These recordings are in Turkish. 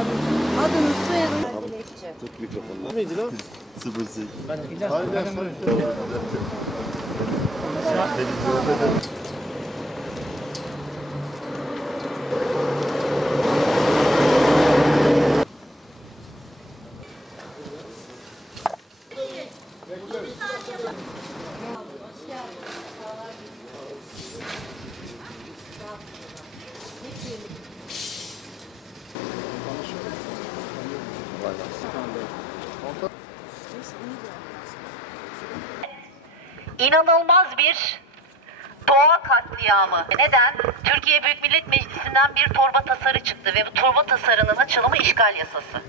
Adınız soyadınız. Tut mikrofonla. Neydi lan? 08. Ben İlyas. Hayır, ben inanılmaz bir doğa katliamı. Neden? Türkiye Büyük Millet Meclisi'nden bir torba tasarı çıktı ve bu torba tasarının açılımı işgal yasası.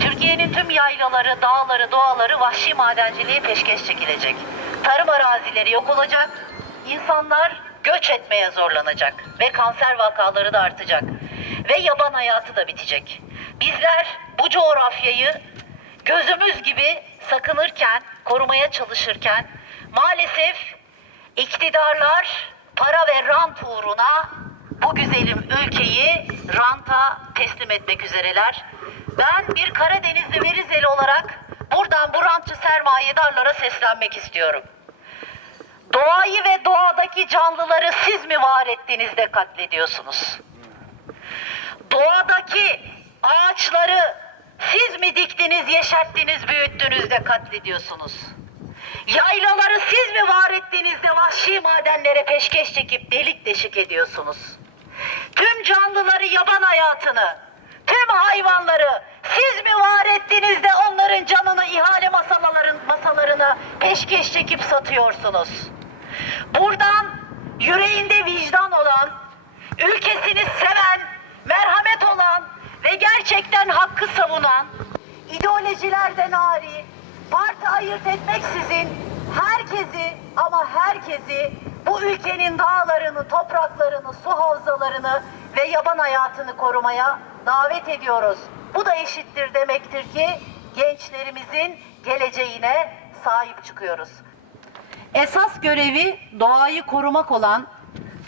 Türkiye'nin tüm yaylaları, dağları, doğaları vahşi madenciliğe peşkeş çekilecek. Tarım arazileri yok olacak. İnsanlar göç etmeye zorlanacak ve kanser vakaları da artacak. Ve yaban hayatı da bitecek. Bizler bu coğrafyayı gözümüz gibi sakınırken, korumaya çalışırken maalesef iktidarlar para ve rant uğruna bu güzelim ülkeyi ranta teslim etmek üzereler. Ben bir Karadenizli ve Rizeli olarak buradan bu rantçı sermayedarlara seslenmek istiyorum. Doğayı ve doğadaki canlıları siz mi var ettiniz de katlediyorsunuz? Doğadaki ağaçları siz mi diktiniz, yeşerttiniz, büyüttünüz de katlediyorsunuz? Yaylaları mi var ettiniz de vahşi madenlere peşkeş çekip delik deşik ediyorsunuz? Tüm canlıları, yaban hayatını, tüm hayvanları siz mi var ettiniz de onların canını ihale masaların, masalarına peşkeş çekip satıyorsunuz? Buradan yüreğinde vicdan olan, ülkesini seven, merhamet olan ve gerçekten hakkı savunan, ideolojilerden ari, parti ayırt etmeksizin herkesi ama herkesi bu ülkenin dağlarını, topraklarını, su havzalarını ve yaban hayatını korumaya davet ediyoruz. Bu da eşittir demektir ki gençlerimizin geleceğine sahip çıkıyoruz. Esas görevi doğayı korumak olan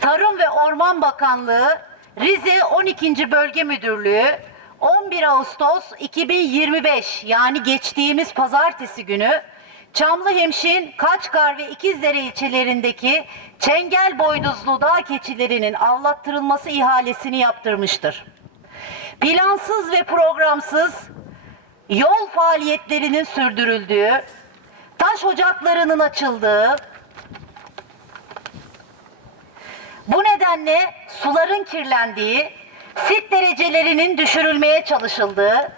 Tarım ve Orman Bakanlığı Rize 12. Bölge Müdürlüğü 11 Ağustos 2025 yani geçtiğimiz pazartesi günü Çamlıhemşin, Kaçkar ve İkizdere ilçelerindeki çengel boynuzlu dağ keçilerinin avlattırılması ihalesini yaptırmıştır. Plansız ve programsız yol faaliyetlerinin sürdürüldüğü, taş ocaklarının açıldığı, bu nedenle suların kirlendiği, sit derecelerinin düşürülmeye çalışıldığı,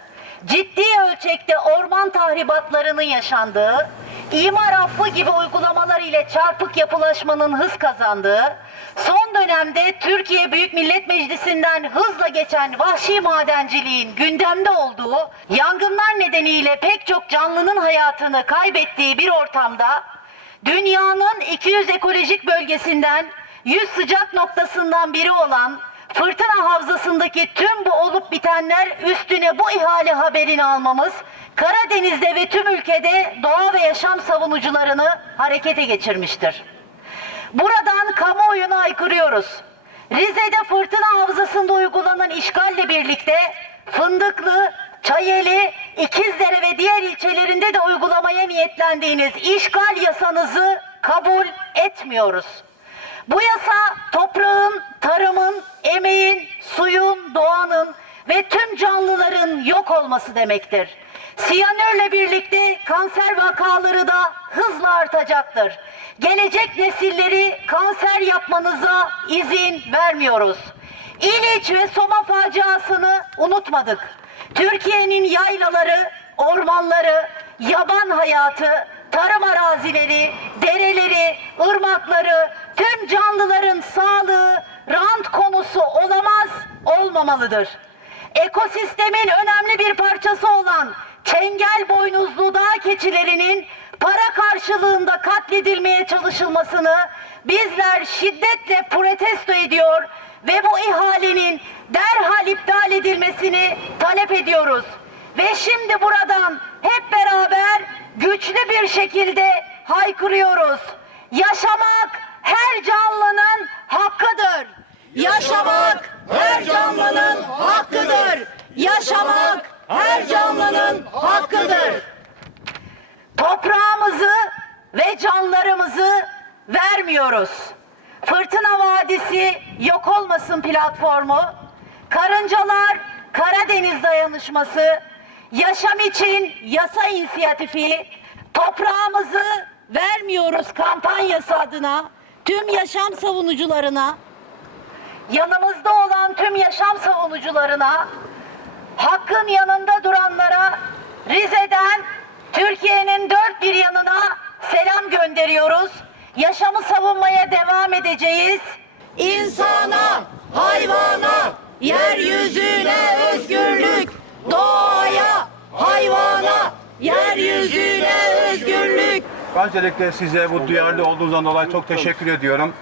ciddi ölçekte orman tahribatlarının yaşandığı, imar affı gibi uygulamalar ile çarpık yapılaşmanın hız kazandığı, son dönemde Türkiye Büyük Millet Meclisi'nden hızla geçen vahşi madenciliğin gündemde olduğu, yangınlar nedeniyle pek çok canlının hayatını kaybettiği bir ortamda, dünyanın 200 ekolojik bölgesinden 100 sıcak noktasından biri olan Fırtına Havzası'ndaki tüm bu olup bitenler üstüne bu ihale haberini almamız Karadeniz'de ve tüm ülkede doğa ve yaşam savunucularını harekete geçirmiştir. Buradan kamuoyuna aykırıyoruz. Rize'de Fırtına Havzası'nda uygulanan işgalle birlikte Fındıklı, Çayeli, İkizdere ve diğer ilçelerinde de uygulamaya niyetlendiğiniz işgal yasanızı kabul etmiyoruz. Bu yasa toprağın, tarımın, emeğin, suyun, doğanın ve tüm canlıların yok olması demektir. Siyanürle birlikte kanser vakaları da hızla artacaktır. Gelecek nesilleri kanser yapmanıza izin vermiyoruz. İliç ve Soma faciasını unutmadık. Türkiye'nin yaylaları, ormanları, yaban hayatı, tarım arazileri, dereleri, ırmakları, tüm canlıların sağlığı rant konusu olamaz, olmamalıdır. Ekosistemin önemli bir parçası olan çengel boynuzlu dağ keçilerinin para karşılığında katledilmeye çalışılmasını bizler şiddetle protesto ediyor ve bu ihalenin derhal iptal edilmesini talep ediyoruz. Ve şimdi buradan hep beraber güçlü bir şekilde haykırıyoruz. Yaşamak her canlının hakkıdır. Yaşamak her canlının hakkıdır. Yaşamak her canlının hakkıdır. Toprağımızı ve canlarımızı vermiyoruz. Fırtına Vadisi Yok Olmasın platformu, Karıncalar Karadeniz Dayanışması, Yaşam için Yasa inisiyatifi, Toprağımızı Vermiyoruz kampanyası adına tüm yaşam savunucularına, yanımızda olan tüm yaşam savunucularına, hakkın yanında duranlara, Rize'den Türkiye'nin dört bir yanına selam gönderiyoruz. Yaşamı savunmaya devam edeceğiz. İnsana, hayvana, yeryüzüne özgürlük, doğaya, hayvana, yeryüzüne. Öncelikle size bu duyarlı olduğunuzdan dolayı çok teşekkür ediyorum.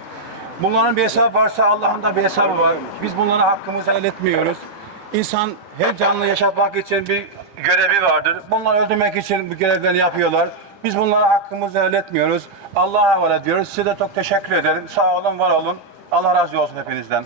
Bunların bir hesabı varsa Allah'ın da bir hesabı var. Biz bunlara hakkımızı el etmiyoruz. İnsan her canlı yaşatmak için bir görevi vardır. Bunları öldürmek için bu görevlerini yapıyorlar. Biz bunlara hakkımızı el etmiyoruz. Allah'a havale ediyoruz. Size de çok teşekkür ederim. Sağ olun, var olun. Allah razı olsun hepinizden.